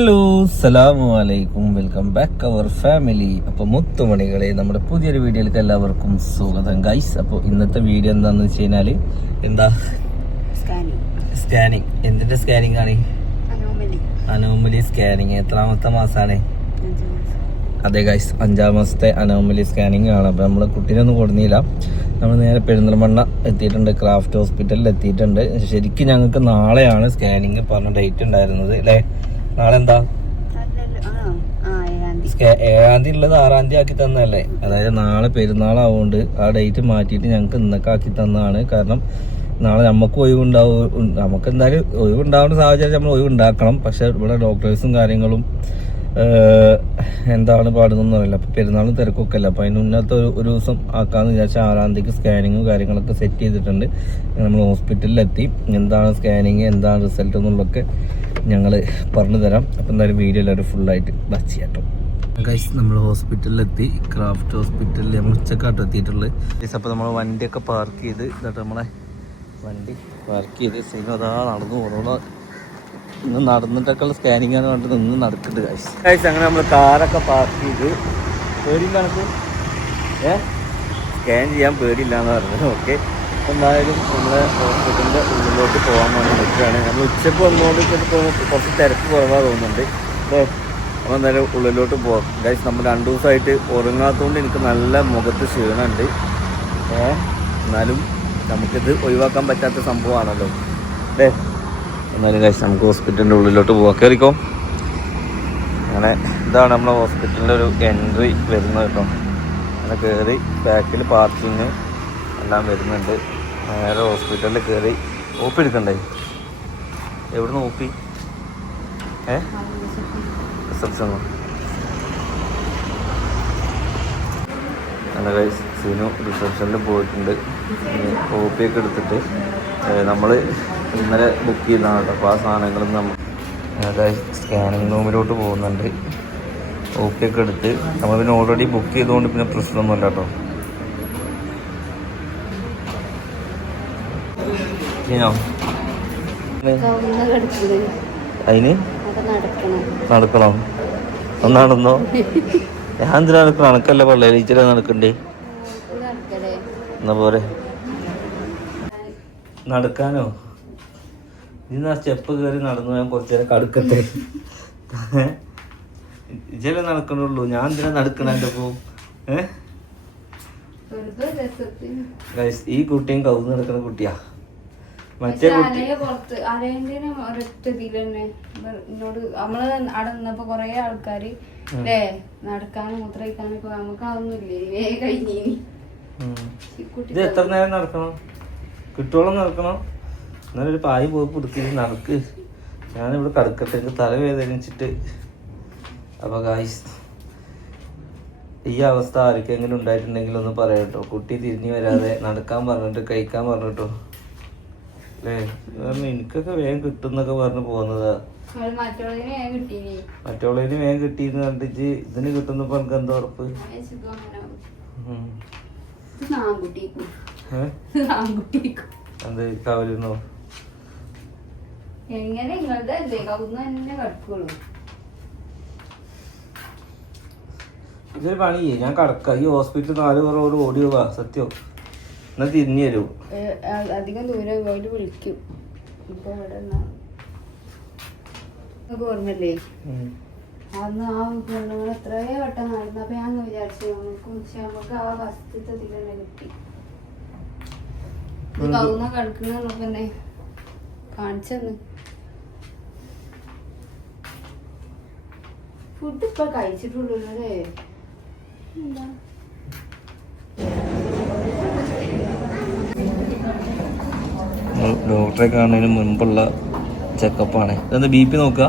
Hello സലാമു അലൈക്കും welcome back അവർ family അപ്പോൾ മുത്തുമണികളെ നമ്മുടെ പുതിയൊരു വീഡിയോയിലേക്ക് എല്ലാവർക്കും സ്വാഗതം. ഗൈസ് അപ്പോൾ ഇന്നത്തെ വീഡിയോ എന്താണെന്ന് വെച്ച് കഴിഞ്ഞാൽ എന്താ? സ്കാനിങ് എന്തിന്റെ സ്കാനിങ് ആണ്? അനോമലി സ്കാനിങ് എത്രാമത്തെ മാസമാണ് അഞ്ച് മാസം. അതെ ഗൈസ് അഞ്ചാം മാസത്തെ അനോമലി സ്കാനിങ് ആണ്. അപ്പോൾ നമ്മൾ കുട്ടീനൊന്നും കൊടുന്നില്ല. നമ്മൾ നേരെ പെരിന്തൽമണ്ണ എത്തിയിട്ടുണ്ട്. ക്രാഫ്റ്റ് ഹോസ്പിറ്റലിൽ എത്തിയിട്ടുണ്ട്. ശരിക്കും ഞങ്ങൾക്ക് നാളെയാണ് സ്കാനിങ് പറഞ്ഞ ഡേറ്റ് ഉണ്ടായിരുന്നത് അല്ലേ? നാളെ എന്താ ഏഴാം തീയതി സ്കാ- ഉള്ളത് ആറാം തീയതി ആക്കി തന്നല്ലേ അതായത് നാളെ പെരുന്നാളാവുകൊണ്ട് ആ ഡേറ്റ് മാറ്റിയിട്ട് ഞങ്ങൾക്ക് ഇന്നൊക്കെ ആക്കി തന്നാണ്. കാരണം നാളെ നമുക്ക് ഒഴിവുണ്ടാവും നമുക്ക് എന്തായാലും ഒഴിവുണ്ടാവുന്ന സാഹചര്യം നമ്മൾ ഒഴിവുണ്ടാക്കണം. പക്ഷെ ഇവിടെ ഡോക്ടേഴ്സും കാര്യങ്ങളും എന്താണ് പാടുന്നതെന്ന് അറിയില്ല. അപ്പോൾ പെരുന്നാളും തിരക്കൊക്കെ അല്ല? അപ്പോൾ അതിന് മുന്നത്തെ ഒരു ദിവസം ആക്കാമെന്ന് വിചാരിച്ച ആറാം തീയതിക്ക് സ്കാനിങ്ങും കാര്യങ്ങളൊക്കെ സെറ്റ് ചെയ്തിട്ടുണ്ട്. നമ്മൾ ഹോസ്പിറ്റലിലെത്തി എന്താണ് സ്കാനിങ് എന്താണ് റിസൾട്ട് എന്നുള്ളതൊക്കെ ഞങ്ങൾ പറഞ്ഞു തരാം. അപ്പോൾ എന്തായാലും വീഡിയോ എല്ലാവരും ഫുള്ളായിട്ട് വാച്ച് ചെയ്യാട്ടോ ഗൈസ് നമ്മൾ ഹോസ്പിറ്റലിലെത്തി ക്രാഫ്റ്റ് ഹോസ്പിറ്റലിൽ നമ്മൾ ഉച്ചക്കാട്ട് എത്തിയിട്ടുള്ളത്. ഗൈസ് നമ്മൾ വണ്ടിയൊക്കെ പാർക്ക് ചെയ്ത് എന്നിട്ട് നമ്മളെ വണ്ടി പാർക്ക് ചെയ്ത്. സീനും അതാ നടന്നു പോകുന്നു ഇന്ന് നടന്നിട്ടൊക്കെയുള്ള സ്കാനിങ് ആണ് കണ്ട് ഇന്ന് നടക്കുന്നുണ്ട് കാശ് അങ്ങനെ നമ്മൾ കാറൊക്കെ പാർക്ക് ചെയ്ത് പേടിയില്ല കണക്ക് ഏ? സ്കാൻ ചെയ്യാൻ പേടിയില്ല എന്ന് പറഞ്ഞത് ഓക്കെ എന്തായാലും നമ്മളെ ഹോസ്പിറ്റലിന്റെ ഉള്ളിലോട്ട് പോകാൻ വേണ്ടി നിൽക്കുകയാണ്. നമ്മൾ ഉച്ചയ്ക്ക് വന്നുകൊണ്ട് കുറച്ച് തിരക്ക് കുറവാ തോന്നുന്നുണ്ട്. അപ്പോൾ അപ്പോൾ എന്തായാലും ഉള്ളിലോട്ട് പോകാം ഗൈസ് നമ്മൾ രണ്ട് ദിവസമായിട്ട് ഉറങ്ങാത്തതുകൊണ്ട് എനിക്ക് നല്ല മുഖത്ത് ക്ഷീണമുണ്ട് ഏ? എന്നാലും നമുക്കിത് ഒഴിവാക്കാൻ പറ്റാത്ത സംഭവമാണല്ലോ. അല്ലേ എന്നാലും കഴിച്ച് നമുക്ക് ഹോസ്പിറ്റലിന്റെ ഉള്ളിലോട്ട് പോവാം. കയറിക്കോ അങ്ങനെ ഇതാണ് നമ്മളെ ഹോസ്പിറ്റലിന്റെ ഒരു എൻട്രി വരുന്നത് കേട്ടോ. അങ്ങനെ കയറി ബാക്കിൽ പാർക്കിങ് എല്ലാം വരുന്നുണ്ട്. നേരെ ഹോസ്പിറ്റലിൽ കയറി ഓപ്പി എടുക്കണ്ടേ? എവിടുന്ന് ഓപ്പി ഏ? റിസപ്ഷൻ അങ്ങനെ ഗൈസ് സീനു റിസപ്ഷനിൽ പോയിട്ടുണ്ട്. ഓപ്പിയൊക്കെ എടുത്തിട്ട് നമ്മൾ ഇന്നലെ ബുക്ക് ചെയ്തതാണ് കേട്ടോ. അപ്പോൾ ആ സാധനങ്ങളും നമ്മൾ സ്കാനിങ് റൂമിലോട്ട് പോകുന്നുണ്ട്. ഓപ്പി ഒക്കെ എടുത്ത്. നമ്മൾ പിന്നെ ഓൾറെഡി ബുക്ക് ചെയ്തുകൊണ്ട് പിന്നെ പ്രശ്നമൊന്നുമില്ല കേട്ടോ. അതിന്? നടക്കണം. ഒന്നാണെന്നോ? ഞാൻ എന്തിനാ നടക്കണം? നടക്കല്ല പള്ളേ. ഇച്ചിരി നടക്കണ്ടേ? എന്നാ പോരെ. നടക്കാനോ? ഇന്ന് ആ സ്റ്റെപ്പ് കയറി നടന്നു ഞാൻ കുറച്ചു നേരം കടുക്കട്ടെ ഇജല നടക്കണുള്ളൂ. ഞാൻ എന്തിനാ നടക്കണ എന്റെ പോ? ഈ കുട്ടിയും കൗന്ന് നടക്കുന്ന കുട്ടിയാ. മറ്റേ കുട്ടി പുറത്ത് അലേന്റെ ഒരൊറ്റ ഇതിൽ തന്നെ എന്നോട് നമ്മൾ അവിടെ നിന്നപ്പോ കൊറേ ആൾക്കാര് അല്ലേ നടക്കാനും മുദ്രയിക്കാനൊക്കെ നമുക്ക് അതൊന്നുമില്ലേ കഴിഞ്ഞീനി. ഇത് എത്ര നേരം നടക്കണം? കിട്ടോളം നടക്കണം. എന്നാലും ഒരു പായ് പോയി പിടിച്ചിട്ട് നടക്ക്. ഞാനിവിടെ കടക്കട്ടെ എനിക്ക് തലവേദനിച്ചിട്ട് അപ്പൊ ഗായ്സ് ഈ അവസ്ഥ ആർക്കെങ്കിലും ഉണ്ടായിട്ടുണ്ടെങ്കിൽ ഒന്ന് പറയട്ടോ കുട്ടി തിരിഞ്ഞു വരാതെ നടക്കാൻ പറഞ്ഞിട്ട് കഴിക്കാൻ പറഞ്ഞിട്ടോ അല്ലേ? കാരണം എനിക്കൊക്കെ വേഗം കിട്ടുന്നൊക്കെ പറഞ്ഞ് പോകുന്നതാ മറ്റുള്ളതിന് വേഗം കിട്ടിയെന്ന് കണ്ടിട്ട് ഇതിന് കിട്ടുന്നപ്പോ എനിക്ക് എന്താ ഉറപ്പ്? എന്ത് സുഖം അങ്ങനെ ആവും. ഉം. ഇത് ആൺകുട്ടിക്കും ഏ? ഇത് ആൺകുട്ടിക്കും എന്ത് കവലിരുന്നോ എങ്ങനെ ഇങ്ങനത്തെ അല്ലേ എന്നെ തന്നെ കിടക്കുള്ളൂ. ഇതൊരു പണിയേ ഞാൻ കടക്ക. ഈ ഹോസ്പിറ്റൽ നാല് കുറവോട് ഓടി പോവാ സത്യം. എന്നാ തിരിഞ്ഞു തരൂ അധികം ദൂരം പോയിട്ട് വിളിക്കും. ഇപ്പൊ ഇവിടെ ഓർമ്മല്ലേ അന്ന് ആ പെണ്ണുങ്ങൾ എത്രയോ വട്ടം നടന്നു. അപ്പൊ ഞാൻ വിചാരിച്ചു നമുക്ക് നമുക്ക് ആ വസ്തുത്തെ അധികം തന്നെ കിട്ടി കൗന്ന. കിടക്കുന്ന പിന്നെ. കാണിച്ചെന്ന്. ഫുഡ് ഇപ്പൊ കഴിച്ചിട്ടുള്ളൂ അല്ലേ എന്താ ഡോക്ടറെ കാണുന്നതിന് മുൻപുള്ള ചെക്കപ്പാണ് ഇതെന്താ ബി പി നോക്കുക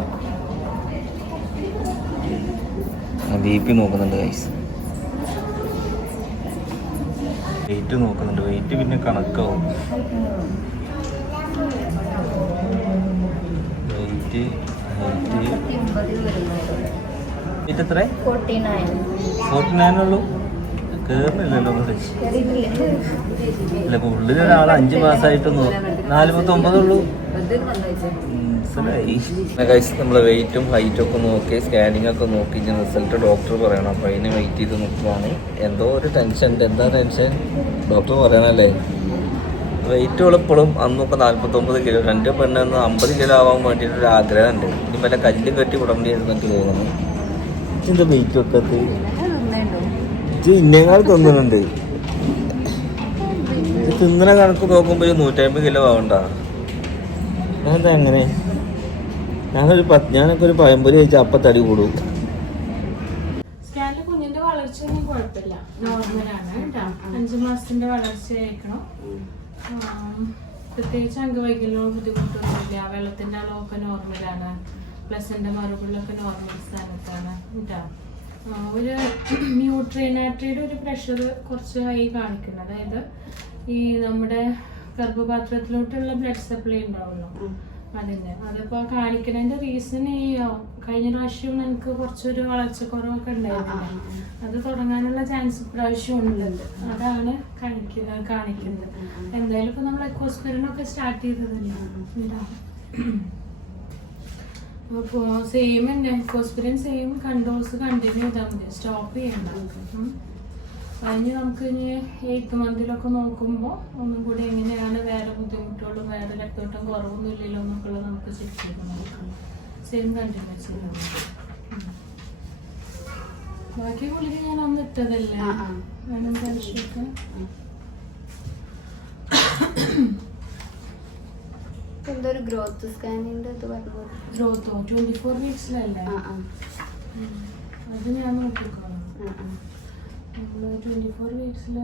ബി പി നോക്കുന്നുണ്ട് ഗൈസ് വെയിറ്റ് നോക്കുന്നുണ്ട്. വെയിറ്റ് പിന്നെ കണക്കാവും. വെയിറ്റ് എൺപതിൽ എത്ര ഫോർട്ടി നയൻ. ഉള്ളൂ. അങ്ങോട്ട് അല്ല ഉള്ളിൽ ഒരാൾ അഞ്ച് മാസമായിട്ടൊന്നും നാല്പത്തൊമ്പതുള്ളൂ നമ്മളെ വെയിറ്റും ഹൈറ്റും ഒക്കെ നോക്കി സ്കാനിങ് ഒക്കെ നോക്കി റിസൾട്ട് ഡോക്ടർ പറയണം. അപ്പൊ അതിന് വെയിറ്റ് ചെയ്ത് നിൽക്കുവാണ് എന്തോ ഒരു ടെൻഷൻ എന്താ ടെൻഷൻ ഡോക്ടർ പറയണല്ലേ? വെയിറ്റ് എളുപ്പളും അന്നൊക്കെ നാല്പത്തൊമ്പത് കിലോ രണ്ട് പെണ്ണെന്ന് അമ്പത് കിലോ ആവാൻ വേണ്ടിയിട്ടൊരു ആഗ്രഹം ഉണ്ട്. ഇനി വല്ല കല്ലും കെട്ടി വിടേണ്ടി എനിക്ക് തോന്നുന്നു ഇതിന്റെ വെയിറ്റ് ഒക്കെ ഇത് ഇന്നേക്കാൾ തിന്നുന്നുണ്ട് ഇത് തിന്നണ കണക്ക് നോക്കുമ്പോ നൂറ്റമ്പത് കിലോ ആവണ്ട. എന്താ അങ്ങനെ? ഞാനൊരു പത്ത് ഞാനൊക്കെ ഒരു പഴംപൊരി കഴിച്ചാൽ അപ്പം തടി കൂടും. കുഞ്ഞിന്റെ വളർച്ചയൊന്നും കുഴപ്പമില്ല. നോർമലാണ് കേട്ടോ. അഞ്ചു മാസത്തിന്റെ പ്രത്യേകിച്ച് അംഗവൈകല്യങ്ങളും ബുദ്ധിമുട്ടൊന്നുമില്ല. വെള്ളത്തിന്റെ അളവൊക്കെ നോർമലാണ് പ്ലസിന്റെ മറുപടിലൊക്കെ നോർമൽ സ്ഥാനത്താണ് കേട്ടോ ഒരു ന്യൂട്രീനാട്രിയുടെ ഒരു പ്രഷർ കുറച്ച് ഹൈ കാണിക്കുന്നത്. അതായത് ഈ നമ്മുടെ ഗർഭപാത്രത്തിലോട്ടുള്ള ബ്ലഡ് സപ്ലൈ ഉണ്ടാവുമല്ലോ അതിന്. അതിപ്പോ കാണിക്കുന്നതിന്റെ റീസൺ ഈ കഴിഞ്ഞ പ്രാവശ്യം നമുക്ക് കുറച്ചൊരു വളർച്ചക്കുറവൊക്കെ ഉണ്ടായിരുന്നു അത് തുടങ്ങാനുള്ള ചാൻസ് പ്രാവശ്യം ഉണ്ട് അതാണ് കാണിക്ക- കാണിക്കുന്നത്. എന്തായാലും ഇപ്പൊ നമ്മൾ എക്കോസ്പിരിനൊക്കെ സ്റ്റാർട്ട് ചെയ്തതല്ലേ? ഉണ്ടാവും അപ്പോൾ സെയിം തന്നെ. എക്കോസ്പിരിൻ സെയിം കണ്ടോസ് കണ്ടിന്യൂ ചെയ്താൽ മതി. സ്റ്റോപ്പ് ചെയ്യണ്ട. അതിന് നമുക്ക് ഇനി എയ്ത്ത് മന്തിലൊക്കെ നോക്കുമ്പോൾ ഒന്നും കൂടി എങ്ങനെയാണ് വേറെ ബുദ്ധിമുട്ടുകളും വേറെ രക്തോട്ടം കുറവൊന്നും ഇല്ലല്ലോ എന്നൊക്കെ നമുക്ക് ചെക്ക് ചെയ്ത് നോക്കാം. സെയിം കണ്ടിന്യൂ ചെയ്താൽ മതി. ബാക്കി ഗുളിക ഞാൻ അന്ന് ഇട്ടതല്ലേ. വേണം കഴിച്ചൊക്കെ എന്തോ ഒരു ഗ്രോത്ത് സ്കാനിന്റെ ഇത് പറഞ്ഞു ഗ്രോത്തോ? Twenty four വീക്സിലല്ലേ? ആ ആ. ഉം. അത് ഞാൻ നോക്കിക്കോളാം. ആ, ആ. നമ്മൾ ട്വന്റി ഫോർ വീക്സിൽ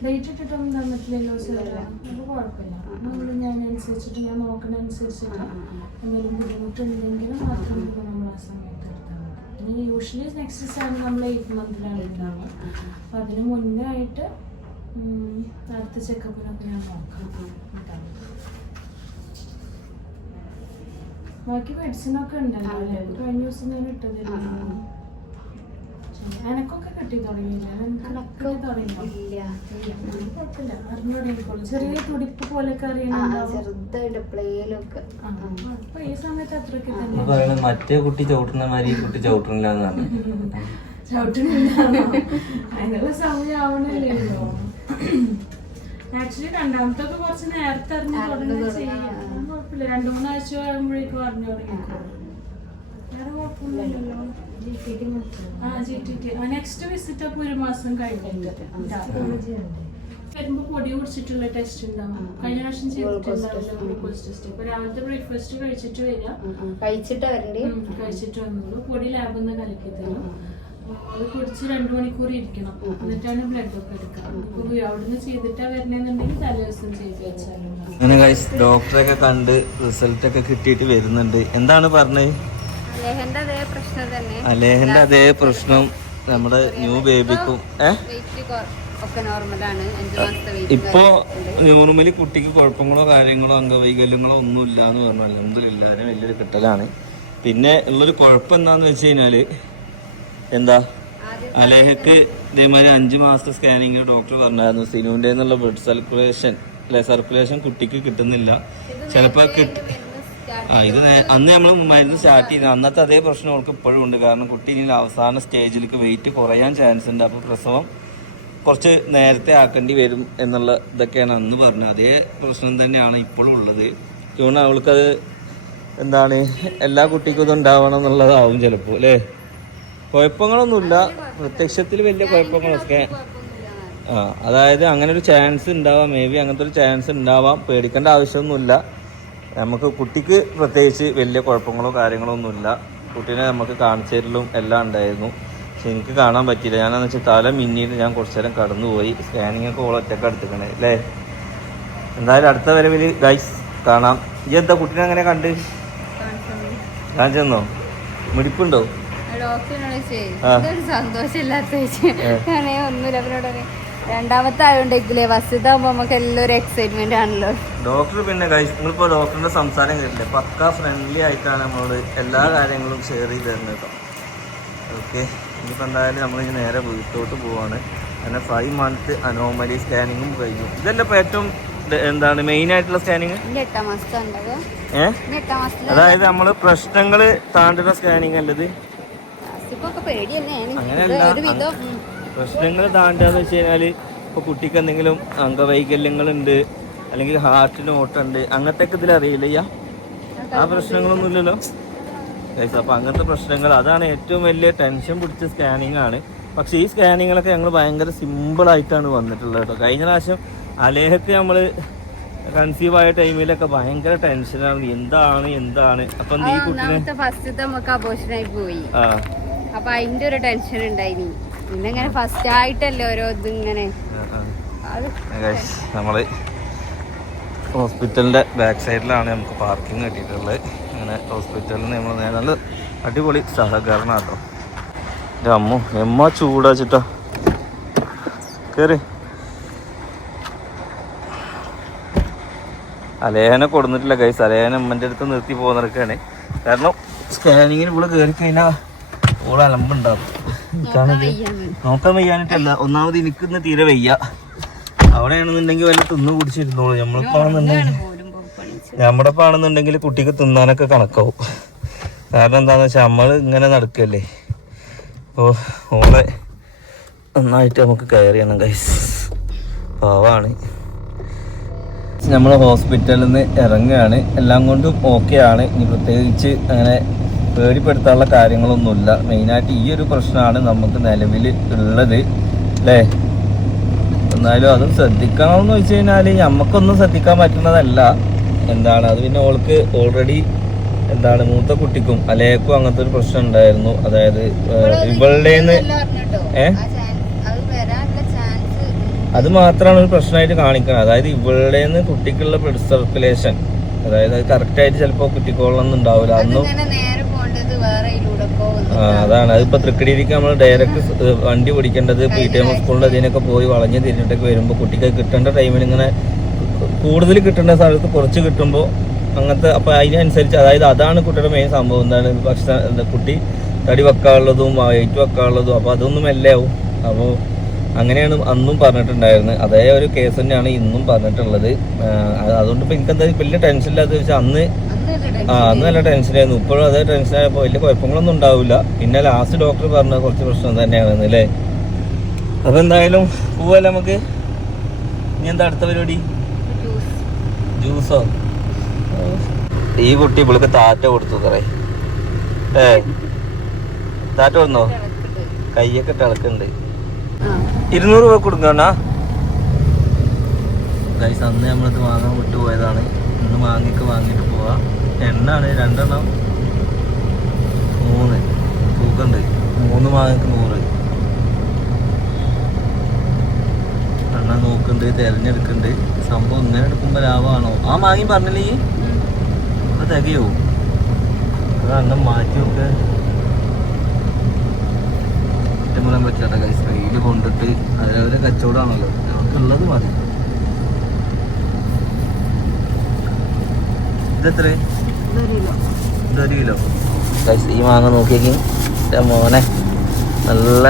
ഡേറ്റ് ഇട്ടിട്ടൊന്നും തന്നിട്ടില്ലല്ലോ സാർ അത് കുഴപ്പമില്ല. നമ്മൾ ഞാൻ അനുസരിച്ചിട്ട് ഞാൻ നോക്കണ അനുസരിച്ചിട്ട് ആ, ആ, ആ. എന്തെങ്കിലും ബുദ്ധിമുട്ടുണ്ടെങ്കിൽ മാത്രം നമ്മൾ ആ സമയത്ത് എടുത്താൽ മതി. പിന്നെ യൂഷ്വലി നെക്സ്റ്റ് സാർ നമ്മൾ എയ്റ്റ് മന്തിലാണ് ഉണ്ടാവുക അപ്പം അതിന് മുന്നേ ആയിട്ട് അടുത്ത ചെക്കപ്പിനൊക്കെ ഞാൻ നോക്കാം ഉണ്ടാവും. ബാക്കി മെഡിസിനൊക്കെ ഉണ്ടല്ലോ അല്ലേ? കഴിഞ്ഞ ദിവസം ഞാൻ ഇട്ടത് എനക്കൊക്കെ കിട്ടി തുടങ്ങിയില്ല. ചെറിയ തുടിപ്പ് പോലൊക്കെ ഈ സമയത്ത് അത്രയൊക്കെ മറ്റേ കുട്ടി ചവിട്ടുന്ന മാതിരി ഈ കുട്ടി ചവിട്ടുന്നില്ല എന്നാണ് അതിനുള്ള സമയം ആക്ച്വലി രണ്ടാമത്തൊക്കെ കുറച്ച് നേരത്തെ അറിഞ്ഞു തുടങ്ങുക. ചെയ്യാം. രണ്ടു മൂന്നാഴ്ച ആകുമ്പോഴേക്കും അറിഞ്ഞു തുടങ്ങിക്കോളൂ വേറെ കുഴപ്പമൊന്നുമില്ലല്ലോ. ആ G T T next visit അപ്പൊ ഒരു മാസം കഴിഞ്ഞിട്ട്. വരുമ്പോ പൊടി കുടിച്ചിട്ടുള്ള ടെസ്റ്റ് ഉണ്ടാവും. കഴിഞ്ഞ പ്രാവശ്യം ചെയ്തിട്ടുണ്ടാവില്ല ഗ്ലൂക്കോസ് ടെസ്റ്റ് ഇപ്പൊ രാവിലത്തെ ബ്രേക്ക്ഫാസ്റ്റ് കഴിച്ചിട്ട് വരിക. കഴിച്ചിട്ടാ വരണ്ടേ. കഴിച്ചിട്ട് വന്നുള്ളൂ പൊടി ലാബിൽ നിന്ന് കലക്കി തരും അത് കുടിച്ച് രണ്ടു മണിക്കൂർ ഇരിക്കണം. എന്നിട്ടാണ് ബ്ലഡ് ഒക്കെ എടുക്കുക. അവിടുന്ന് ചെയ്തിട്ടാ വരണെന്നുണ്ടെങ്കിൽ തലേ ദിവസം ചെയ്ത് വെച്ചാലും മതി. അങ്ങനെ ഗൈസ് ഡോക്ടറൊക്കെ കണ്ട് റിസൾട്ട് ഒക്കെ കിട്ടിയിട്ട് വരുന്നുണ്ട്. എന്താണ് പറഞ്ഞത് ലേഹന്റെ അതേ പ്രശ്നം തന്നെ. അലേഹന്റെ അതേ പ്രശ്നം നമ്മുടെ ന്യൂ ബേബിക്കും. ഇപ്പോ വെയിറ്റ് നോർമലി കുട്ടിക്ക് കുഴപ്പങ്ങളോ കാര്യങ്ങളോ അംഗവൈകല്യങ്ങളോ ഒന്നും ഇല്ലാന്ന് പറഞ്ഞു. അലഹമില്ലാരും വലിയൊരു കിട്ടലാണ്. പിന്നെ ഉള്ളൊരു കുഴപ്പം എന്താന്ന് വെച്ച് കഴിഞ്ഞാൽ എന്താ? അലേഹക്ക് ഇതേമാതിരി അഞ്ച് മാസത്തെ സ്കാനിങ് ഡോക്ടർ പറഞ്ഞായിരുന്നു. സിനുവിന്റെ എന്നുള്ള ബ്ലഡ് സർക്കുലേഷൻ അല്ലെ സർക്കുലേഷൻ കുട്ടിക്ക് കിട്ടുന്നില്ല. ചിലപ്പോ കിട്ടി ആ ഇത് അന്ന് നമ്മൾ മരുന്ന് സ്റ്റാർട്ട് ചെയ്തത് അന്നത്തെ അതേ പ്രശ്നം അവൾക്ക് ഇപ്പോഴും ഉണ്ട്. കാരണം കുട്ടി ഇനി അവസാന സ്റ്റേജിലേക്ക് വെയിറ്റ് കുറയാൻ ചാൻസ് ഉണ്ട്. അപ്പോൾ പ്രസവം കുറച്ച് നേരത്തെ ആക്കേണ്ടി വരും എന്നുള്ള ഇതൊക്കെയാണ് അന്ന് പറഞ്ഞത്. അതേ പ്രശ്നം തന്നെയാണ് ഇപ്പോഴും ഉള്ളത്. കാരണം അവൾക്കത് എന്താണ്? എല്ലാ കുട്ടിക്കും ഇത് ഉണ്ടാവണം എന്നുള്ളതാവും ചിലപ്പോൾ അല്ലേ? കുഴപ്പങ്ങളൊന്നുമില്ല. പ്രത്യക്ഷത്തിൽ വലിയ കുഴപ്പങ്ങളൊക്കെ. ആ അതായത് അങ്ങനെ ഒരു ചാൻസ് ഉണ്ടാവാം. മേ ബി അങ്ങനത്തെ ഒരു ചാൻസ് ഉണ്ടാവാം. പേടിക്കേണ്ട ആവശ്യമൊന്നുമില്ല. നമുക്ക് കുട്ടിക്ക് പ്രത്യേകിച്ച് വലിയ കുഴപ്പങ്ങളോ കാര്യങ്ങളോ ഒന്നുമില്ല. കുട്ടീനെ നമുക്ക് കാണിച്ചു തരലും എല്ലാം ഉണ്ടായിരുന്നു. പക്ഷെ എനിക്ക് കാണാൻ പറ്റിയില്ല. ഞാനെന്ന് വെച്ചാൽ തല മിന്നിയിട്ട് ഞാൻ കുറച്ചു നേരം കടന്നുപോയി. സ്കാനിങ് ഒക്കെ ഓൾ ഒറ്റയ്ക്ക് എടുത്തിക്കണേ അല്ലേ? എന്തായാലും അടുത്ത വരവിൽ ഗൈസ് കാണാം. ഈ എന്താ കുട്ടീനെ അങ്ങനെ കണ്ട്? കാണിച്ചെന്നോ? മിടിപ്പുണ്ടോ? രണ്ടാമത്തെ ആയോണ്ടെങ്കിലേ നമുക്ക് എക്സൈറ്റ്മെന്റ് ആണല്ലോ. ഡോക്ടർ പിന്നെ ഡോക്ടറിന്റെ സംസാരം കേട്ടില്ലേ? പക്ക ഫ്രണ്ട്ലി ആയിട്ടാണ് നമ്മളോട് എല്ലാ കാര്യങ്ങളും ഷെയർ ചെയ്ത് തരുന്നത് കേട്ടോ. ഓക്കെ ഇനിയിപ്പോൾ എന്തായാലും നമ്മളിനി നേരെ വീട്ടിലോട്ട് പോവാണ്. അങ്ങനെ ഫൈവ് മന്ത് അനോമലി സ്കാനിങ്ങും കഴിഞ്ഞു. ഇതല്ല ഇപ്പോൾ ഏറ്റവും എന്താണ് മെയിൻ ആയിട്ടുള്ള സ്കാനിങ് അതായത് നമ്മൾ പ്രശ്നങ്ങൾ താണ്ടുന്ന സ്കാനിങ് അല്ലത് പേടി തന്നെയാണ്. പ്രശ്നങ്ങൾ താണ്ടാന്ന് വെച്ച് കഴിഞ്ഞാൽ ഇപ്പൊ കുട്ടിക്ക് എന്തെങ്കിലും അംഗവൈകല്യങ്ങളുണ്ട് അല്ലെങ്കിൽ ഹാർട്ടിന് ഓട്ടുണ്ട് അങ്ങനത്തെ ഒക്കെ ഇതിൽ അറിയില്ല ആ പ്രശ്നങ്ങളൊന്നും ഇല്ലല്ലോ. അപ്പൊ അങ്ങനത്തെ പ്രശ്നങ്ങൾ അതാണ് ഏറ്റവും വലിയ ടെൻഷൻ പിടിച്ച സ്കാനിങ് ആണ്. പക്ഷെ ഈ സ്കാനിങ്ങിലൊക്കെ ഞങ്ങൾ ഭയങ്കര സിമ്പിൾ ആയിട്ടാണ് വന്നിട്ടുള്ളത് കേട്ടോ. കഴിഞ്ഞ പ്രാവശ്യം അലേഹത്തെ നമ്മൾ കൺസീവ് ആയ ടൈമിലൊക്കെ ഭയങ്കര ടെൻഷനാണ് എന്താണ് എന്താണ്? അപ്പൊ ഈ കുട്ടിനെ ഫസ്റ്റത്തെ നമുക്ക് അബോഷനായി പോയി. ആ. അപ്പൊ അതിന്റെ ഒരു ടെൻഷൻ ഉണ്ടായിനി. പിന്നെ ഇങ്ങനെ ഫസ്റ്റ് ആയിട്ടല്ലേ ഓരോ ഇത് ഇങ്ങനെ. ആ, ആ. നമ്മൾ ഹോസ്പിറ്റലിന്റെ ബാക്ക് സൈഡിലാണ് നമുക്ക് പാർക്കിംഗ് കിട്ടിയിട്ടുള്ളത്. അങ്ങനെ ഹോസ്പിറ്റലിൽ നമ്മൾ നല്ല അടിപൊളി സഹകരണം കേട്ടോ എന്റെ അമ്മ എമ്മ ചൂടാച്ചിട്ടാ കയറി അലേന കൊടുന്നിട്ടില്ല ഗൈസ് അലേന അമ്മന്റെ അടുത്ത് നിർത്തി പോകുന്നിടക്കാണ് കാരണം സ്കാനിങ്ങിന് ഇവിടെ കയറി കഴിഞ്ഞാൽ ഓളെ അലമ്പുണ്ടാവും. നോക്കാൻ വയ്യാനിട്ടല്ല ഒന്നാമത് എനിക്കിന്ന് തീരെ വയ്യ. അവിടെയാണെന്നുണ്ടെങ്കിൽ വല്ല തിന്നു കുടിച്ചിരുന്നോളൂ. നമ്മളിപ്പാണെന്നുണ്ടെങ്കിൽ. നമ്മുടെ ആണെന്നുണ്ടെങ്കിൽ കുട്ടിക്ക് തിന്നാനൊക്കെ കണക്കാവും. കാരണം എന്താന്ന് വെച്ചാൽ നമ്മൾ ഇങ്ങനെ നടക്കല്ലേ? അപ്പോൾ ഓളെ നന്നായിട്ട് നമുക്ക് കയറിയണം ചെയ്യണം ഗൈസ് പാവാണ്. നമ്മൾ ഹോസ്പിറ്റലിൽ നിന്ന് ഇറങ്ങുകയാണ്. എല്ലാം കൊണ്ടും ഓക്കെ ആണ്. ഇനി പ്രത്യേകിച്ച് അങ്ങനെ പേടിപ്പെടുത്താനുള്ള കാര്യങ്ങളൊന്നുമില്ല. മെയിനായിട്ട് ഈ ഒരു പ്രശ്നമാണ് നമുക്ക് നിലവിൽ ഉള്ളത്. അല്ലേ എന്നാലും അതും ശ്രദ്ധിക്കണമെന്ന് വെച്ച് കഴിഞ്ഞാൽ നമുക്കൊന്നും ശ്രദ്ധിക്കാൻ പറ്റുന്നതല്ല. എന്താണ്? അത് പിന്നെ ഓൾക്ക് ഓൾറെഡി എന്താണ്? മൂത്ത കുട്ടിക്കും അലേക്കും അങ്ങനത്തെ ഒരു പ്രശ്നം ഉണ്ടായിരുന്നു. അതായത് ഇവളുടെ ഏ? അത് മാത്രമാണ് ഒരു പ്രശ്നമായിട്ട് കാണിക്കുന്നത് അതായത് ഇവളുടെ കുട്ടിക്കുള്ള ബ്ലഡ് സർക്കുലേഷൻ അതായത് അത് കറക്റ്റായിട്ട് ചിലപ്പോൾ കുട്ടിക്കോളൊന്നും ഉണ്ടാവില്ല. അന്നും അതാണ്. അതിപ്പോ തൃക്കടിയിലേക്ക് നമ്മൾ ഡയറക്റ്റ് വണ്ടി ഓടിക്കേണ്ടത് പി ടി എം സ്കൂളിൽ അതിനൊക്കെ പോയി വളഞ്ഞ് തിരിഞ്ഞിട്ടൊക്കെ വരുമ്പോൾ കുട്ടിക്ക് കിട്ടേണ്ട ടൈമിൽ ഇങ്ങനെ കൂടുതൽ കിട്ടേണ്ട സ്ഥലത്ത് കുറച്ച് കിട്ടുമ്പോൾ അങ്ങനത്തെ അപ്പൊ അതിനനുസരിച്ച് അതായത് അതാണ് കുട്ടിയുടെ മെയിൻ സംഭവം. എന്താണ്? ഭക്ഷണ എന്താ കുട്ടി തടി വെക്കാനുള്ളതും വെയിറ്റ് വെക്കാനുള്ളതും. അപ്പൊ അതൊന്നും മെല്ലെ ആവും? അപ്പോൾ അങ്ങനെയാണ് അന്നും പറഞ്ഞിട്ടുണ്ടായിരുന്നത്. അതേ ഒരു കേസ് തന്നെയാണ് ഇന്നും പറഞ്ഞിട്ടുള്ളത്. അതുകൊണ്ട് ഇപ്പൊ എനിക്ക് എന്താ വലിയ ടെൻഷൻ ഇല്ലാത്ത വെച്ചാൽ അന്ന് ആ അന്ന് നല്ല ടെൻഷനായിരുന്നു. ഇപ്പോഴും അതേ ടെൻഷനായപ്പോൾ വലിയ കുഴപ്പങ്ങളൊന്നും ഉണ്ടാവില്ല. പിന്നെ ലാസ്റ്റ് ഡോക്ടർ പറഞ്ഞ കുറച്ച് പ്രശ്നം തന്നെയാണ് അല്ലേ? അപ്പൊ എന്തായാലും പോവല്ലേ നമുക്ക്? ഇനി എന്താ അടുത്ത പരിപാടി. ജ്യൂസോ? ഈ കുട്ടി ഇവൾക്ക് താറ്റ കൊടുത്തു തറേ ഏ താറ്റ വന്നോ. കയ്യൊക്കെ തിളക്കുന്നുണ്ട്. ആ. ഇരുന്നൂറ് രൂപ കൊടുക്കണ ഗൈസ് അന്ന് നമ്മളിത് വാങ്ങാൻ വിട്ടു പോയതാണ് ഇന്ന് വാങ്ങിക്ക് വാങ്ങിയിട്ട് പോവാ. എണ്ണാണ് രണ്ടെണ്ണം. മൂന്ന്. തൂക്കണ്ട്. മൂന്ന് മാങ്ങക്ക് നൂറ്. എണ്ണ നോക്കുന്നുണ്ട് തിരഞ്ഞെടുക്കുന്നുണ്ട് സംഭവം ഇങ്ങനെ എടുക്കുമ്പോൾ ലാഭമാണോ ആ മാങ്ങി പറഞ്ഞില്ലേ. അത് തികയോ? അത് അണ്ണം മാറ്റി നോക്ക്. ഏറ്റവും പറ്റാത്ത കൈസ് വെയിൽ കൊണ്ടിട്ട് അതിലവരെ കച്ചവടമാണല്ലോ ഞങ്ങൾക്കുള്ളത് മതി. ഇതെത്ര ഈ മാങ്ങ നോക്കിയേക്ക്. എന്റെ മോനെ നല്ല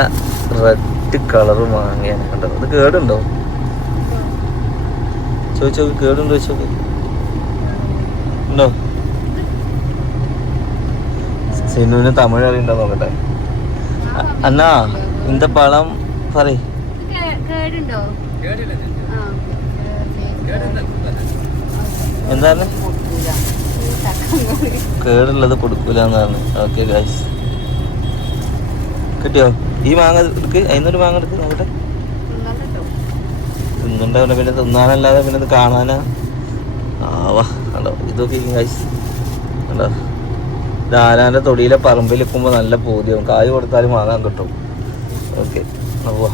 റെഡ് കളറ് മാങ്ങയാണ് കണ്ടോ ഇത് കേടുണ്ടോ? ചോദിച്ചു നോക്ക് കേടുണ്ടോ ചോദിച്ചു? നോക്ക് ഉണ്ടോ? സിനുവിന് തമിഴ് അറിയണ്ടോ നോക്കട്ടെ. അണ്ണാ ഇന്ത പഴം പറയ്. എന്താണ്. കേടുള്ളത് കൊടുക്കൂല എന്നാണ് ഓക്കെ ഗൈസ് കിട്ടിയോ? ഈ മാങ്ങ എടുക്ക്. അതിന്നൊരു മാങ്ങ എടുക്ക് നോക്കട്ടെ. തിന്നണ്ടോ? തിന്നുണ്ടാവില്ല പിന്നെ തിന്നാനല്ലാതെ പിന്നെ ഇത് കാണാനാ. ആവാ. കണ്ടോ? ഇതൊക്കെ ഗൈസ് കണ്ടോ? ആരാന്റെ തൊടിയിലെ പറമ്പിൽ നിൽക്കുമ്പോൾ നല്ല പൂതിയാവും. കായ് കൊടുത്താലും വാങ്ങാൻ കിട്ടും. ഓക്കെ. പോവാ.